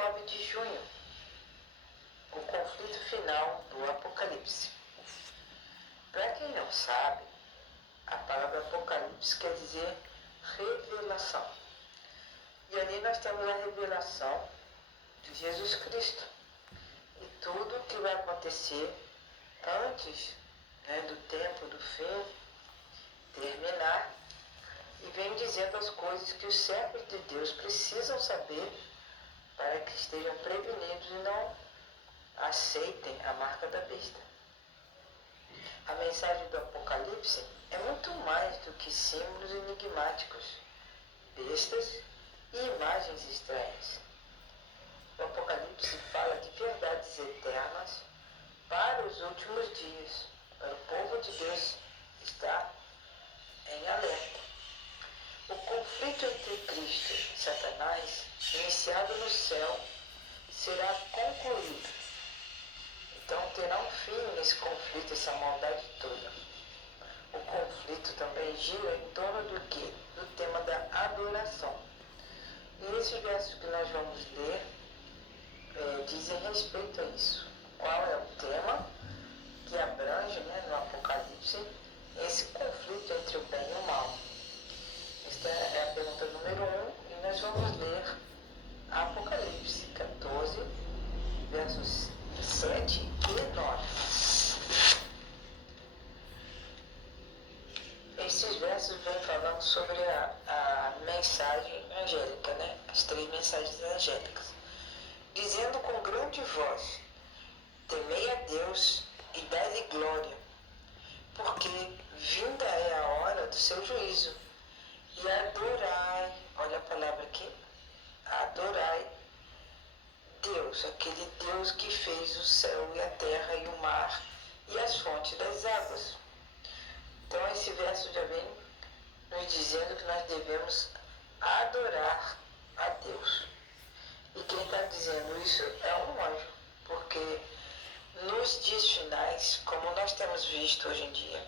9 de junho, o conflito final do Apocalipse. Para quem não sabe, a palavra Apocalipse quer dizer revelação. E ali nós temos a revelação de Jesus Cristo e tudo o que vai acontecer antes, do tempo do fim terminar, e vem dizendo as coisas que os servos de Deus precisam saber para que estejam prevenidos e não aceitem a marca da besta. A mensagem do Apocalipse é muito mais do que símbolos enigmáticos, bestas e imagens estranhas. O Apocalipse fala de verdades eternas para os últimos dias, para o povo de Deus estar em alerta. O conflito entre Cristo e Satanás, iniciado no céu, será concluído. Então terá um fim nesse conflito, essa maldade toda. O conflito também gira em torno do quê? Do tema da adoração. E esses versos que nós vamos ler dizem respeito a isso. Qual é o tema que abrange, no Apocalipse, esse conflito entre o bem e o mal? Esta é a pergunta número 1 e nós vamos ler Apocalipse 14, versos 7 e 9. Esses versos vêm falando sobre a mensagem angélica, as 3 mensagens angélicas, dizendo com grande voz: temei a Deus e dai-lhe glória, porque vinda é a hora do seu juízo, e adorai, olha a palavra aqui, adorai Deus, aquele Deus que fez o céu e a terra e o mar e as fontes das águas. Então esse verso já vem nos dizendo que nós devemos adorar a Deus. E quem está dizendo isso é um anjo, porque nos dias finais, como nós temos visto hoje em dia,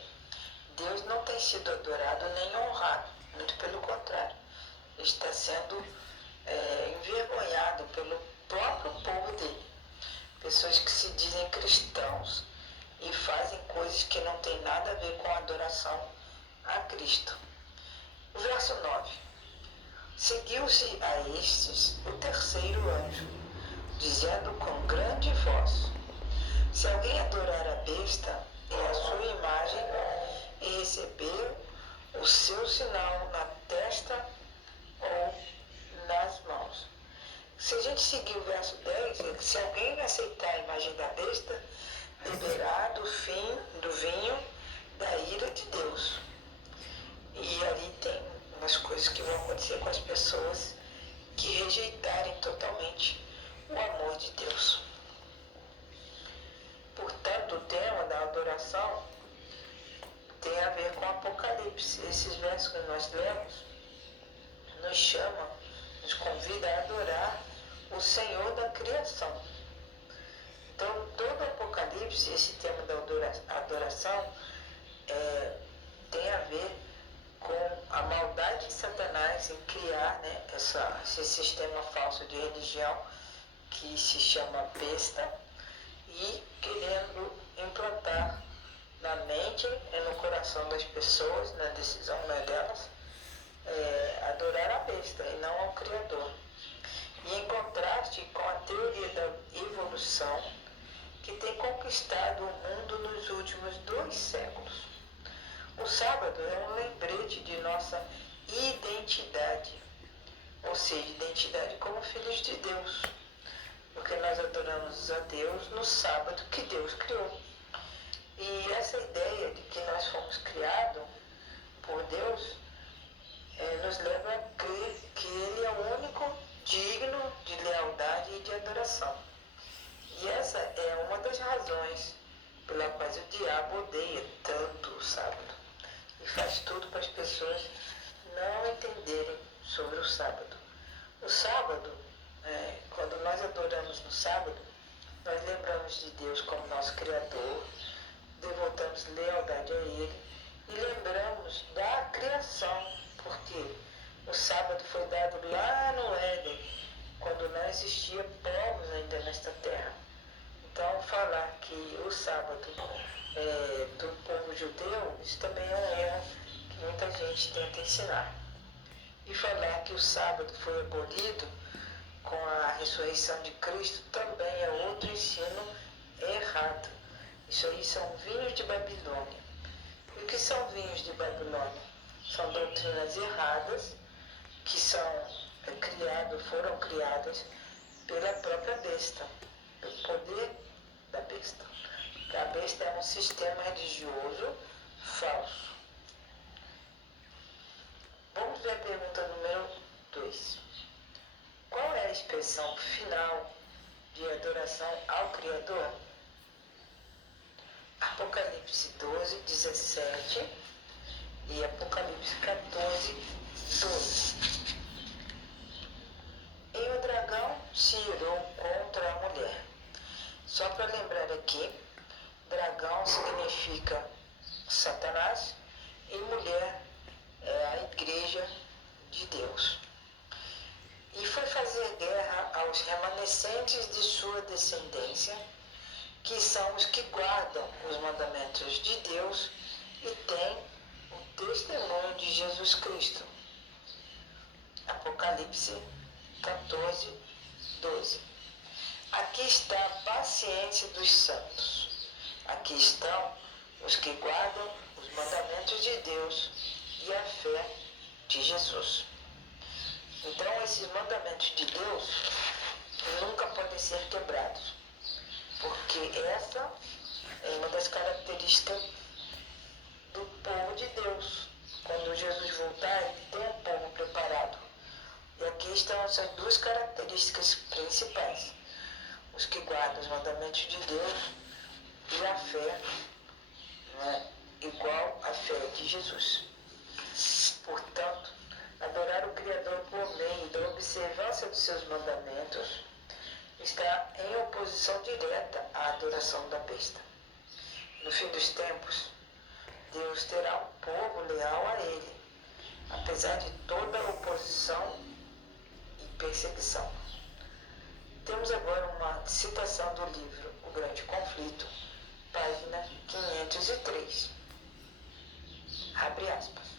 Deus não tem sido adorado nem honrado, muito pelo contrário. Ele está sendo envergonhado pelo próprio povo dele. Pessoas que se dizem cristãos e fazem coisas que não têm nada a ver com a adoração a Cristo. O verso 9. Seguiu-se a estes o terceiro anjo, dizendo com grande voz: se alguém adorar a besta e a sua imagem e receber o seu sinal na testa ou nas mãos. Se a gente seguir o verso 10, se alguém aceitar a imagem da besta, beberá do vinho da ira de Deus. E ali tem umas coisas que vão acontecer com as pessoas que rejeitarem totalmente o amor de Deus. Portanto, o tema da adoração tem a ver com o Apocalipse. Esses versos que nós lemos nos chamam, nos convida a adorar o Senhor da criação. Então, todo o Apocalipse, esse tema da adoração, tem a ver com a maldade de Satanás em criar esse sistema falso de religião que se chama besta e querendo implantar na mente e no coração das pessoas, na decisão delas, adorar a besta e não ao Criador. E em contraste com a teoria da evolução que tem conquistado o mundo nos últimos 2 séculos. O sábado é um lembrete de nossa identidade, ou seja, identidade como filhos de Deus, porque nós adoramos a Deus no sábado que Deus criou. E essa ideia de que nós fomos criados por Deus nos leva a crer que Ele é o único digno de lealdade e de adoração. E essa é uma das razões pela quais o diabo odeia tanto o sábado e faz tudo para as pessoas não entenderem sobre o sábado. O sábado, quando nós adoramos no sábado, nós lembramos de Deus como nosso Criador, devotamos lealdade a Ele e lembramos da criação, porque o sábado foi dado lá no Éden, quando não existia judeu, isso também é um erro que muita gente tenta ensinar. E falar que o sábado foi abolido com a ressurreição de Cristo também é outro ensino errado. Isso aí são vinhos de Babilônia. E o que são vinhos de Babilônia? São doutrinas erradas que foram criadas pela própria besta, pelo poder da besta. A besta é um sistema religioso falso. Vamos ver a pergunta número 2. Qual é a expressão final de adoração ao Criador? Apocalipse 12, 17 e Apocalipse 14, 12. E o dragão se irou contra a mulher. Só para lembrar aqui, dragão significa Satanás e mulher é a igreja de Deus. E foi fazer guerra aos remanescentes de sua descendência, que são os que guardam os mandamentos de Deus e têm o testemunho de Jesus Cristo. Apocalipse 14, 12. Aqui está a paciência dos santos. Aqui estão os que guardam os mandamentos de Deus e a fé de Jesus. Então, esses mandamentos de Deus nunca podem ser quebrados, porque essa é uma das características do povo de Deus. Quando Jesus voltar, ele tem um povo preparado. E aqui estão essas duas características principais: os que guardam os mandamentos de Deus e a fé, igual à fé de Jesus. Portanto, adorar o Criador por meio da observância dos seus mandamentos está em oposição direta à adoração da besta. No fim dos tempos, Deus terá um povo leal a Ele, apesar de toda a oposição e perseguição. Temos agora uma citação do livro O Grande Conflito, página 503. Abre aspas.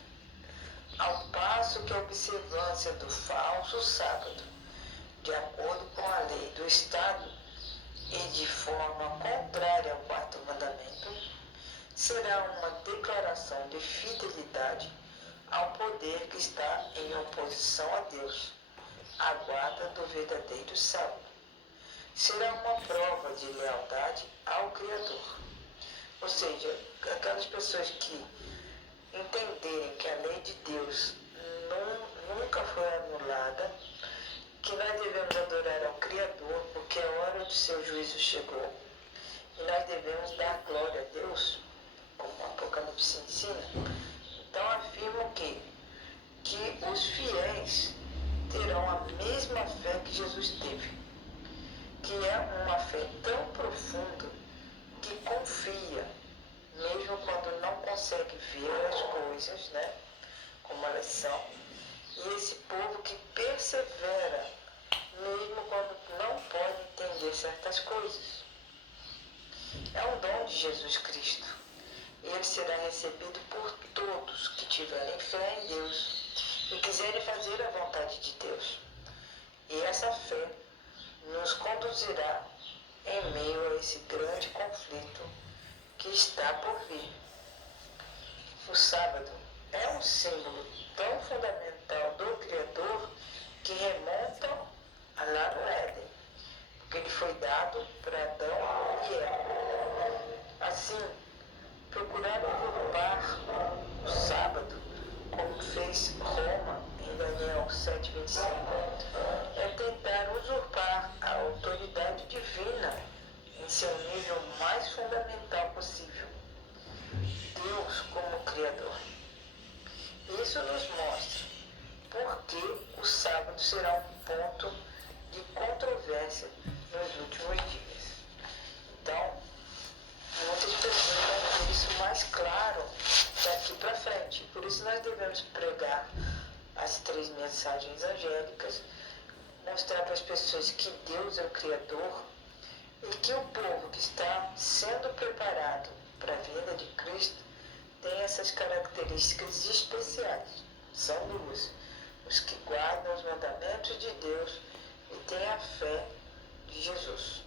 Ao passo que a observância do falso sábado, de acordo com a lei do Estado e de forma contrária ao quarto mandamento, será uma declaração de fidelidade ao poder que está em oposição a Deus, a guarda do verdadeiro sábado. Será uma prova de lealdade ao Criador. Ou seja, aquelas pessoas que entenderem que a lei de Deus nunca foi anulada, que nós devemos adorar ao Criador, porque a hora do seu juízo chegou, e nós devemos dar glória a Deus, como o Apocalipse ensina. Então afirmo que os fiéis terão a mesma fé que Jesus teve, que é uma fé tão profunda que confia, mesmo quando não consegue ver as coisas, como elas são, e esse povo que persevera, mesmo quando não pode entender certas coisas. É um dom de Jesus Cristo. Ele será recebido por todos que tiverem fé em Deus e quiserem fazer a vontade de Deus. E essa fé nos conduzirá em meio a esse grande conflito que está por vir. O sábado é um símbolo tão fundamental do Criador que remonta lá no Éden, porque ele foi dado para Adão e Eva. Assim, procurar usurpar o sábado, como fez Roma em Daniel 7,25, é tentar usurpar a autoridade divina em seu nível mais fundamental possível. Deus como Criador. Isso nos mostra por que o sábado será um ponto de controvérsia nos últimos dias. Então, muitas pessoas vão ter isso mais claro daqui para frente. Por isso nós devemos pregar as 3 mensagens angélicas, mostrar para as pessoas que Deus é o Criador e que o povo que está sendo preparado para a vinda de Cristo essas características especiais. São duas: os que guardam os mandamentos de Deus e têm a fé de Jesus.